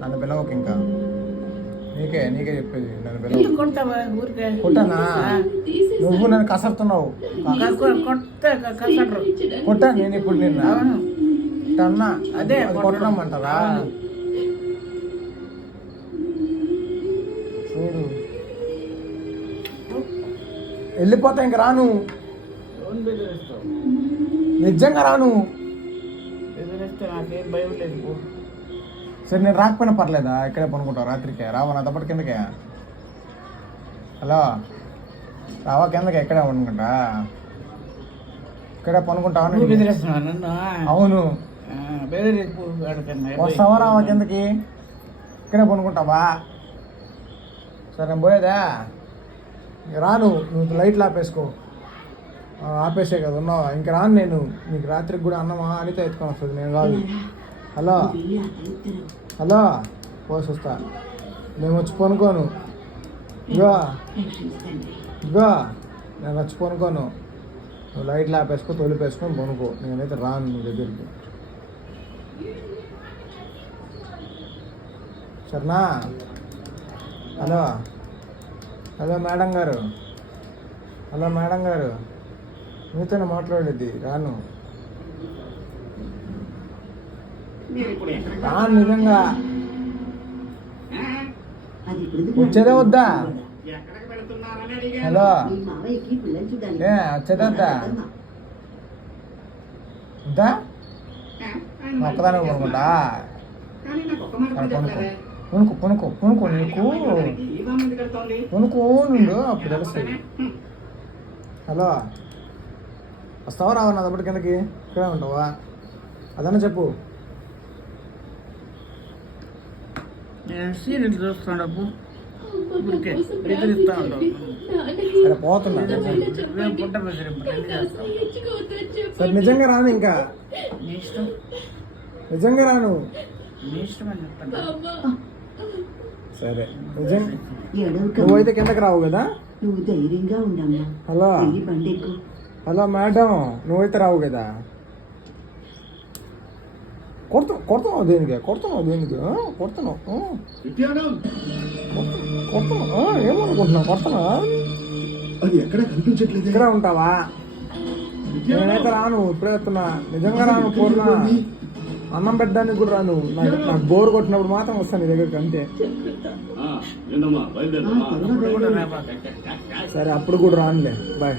నన్ను పిలవకు ఇంకా. నీకే చెప్పేది, నన్ను పిలవకు. కొట్టావా ఊరికే? కొట్టానా? నువ్వు నన్ను కసరుతున్నావు. కొట్టా నేను ఇప్పుడు నిన్న అన్నా. అదే అది కొట్టడం అంటారా? చూడు వెళ్ళిపోతా, ఇంక రాను, నిజంగా రాను. నాకేం భయం లేదు. సరే నేను రాకపోయినా పర్లేదా? ఇక్కడే పనుకుంటావు రాత్రికే? రావా నా తప్పటి కిందకే? హలో రావా కిందకి? ఎక్కడే పనుకుంటా? ఇక్కడే పనుకుంటావా? అవును. వస్తావా రావా కిందకి? ఇక్కడే పనుకుంటావా? సరే నేను పోయేదా? రాను, నువ్వు లైట్లు ఆపేసుకో. ఆపేసే కదా ఉన్నావా? ఇంక రాను నేను. నీకు రాత్రికి కూడా అన్నమా అనిత ఎత్తుకొని వస్తుంది, నేను కాదు. హలో పోసి వస్తా, నేను వచ్చి పనుకోను. ఇగో నేను వచ్చి పనుకోను. నువ్వు లైట్లు ఆపేసుకో, తొలిపేసుకొని పనుకో. నేనైతే రాను నీ దగ్గరికి, సరేనా? హలో మేడం గారు, మీతోనే మాట్లాడేది. రాను నిజంగా. వచ్చేదే వద్దా? హలో వచ్చేదే వద్దా? వద్దా? ఒక్కదాని పనుకుంటా. పనుకో నీకు నుండు, అప్పుడు తెలుస్తుంది. హలో వస్తావా రావా నా దప్పటి కిందకి? ఇక్కడే ఉంటావా? అదన్నా చెప్పు. సీరియల్ చూస్తాడు, సరే పోతున్నా. సరే నిజంగా రాను, ఇంకా నిజంగా రాను. సరే నిజంగా నువ్వైతే కిందకి రావు కదా? నువ్వు ధైర్యంగా ఉండమ్మా. హలో మేడం, నువ్వైతే రావు కదా? కొడుతున్నావు దేనికి? ఏమనుకుంటున్నావు? కొడుతున్నా? అది ఎక్కడ కనిపించట్లేదు. ఇక్కడ ఉంటావా? నేనైతే రాను, ఇప్పుడే వస్తున్నా. నిజంగా రాను. పూర్ణ అన్నం పెట్టడానికి కూడా రాను. నాకు బోర్ కొట్టినప్పుడు మాత్రం వస్తాను నీ దగ్గరికి, అంతే. విన్నమ్మా, బయలుదేరమ్మా. సరే అప్పుడు కూడా రానులే, బాయ్.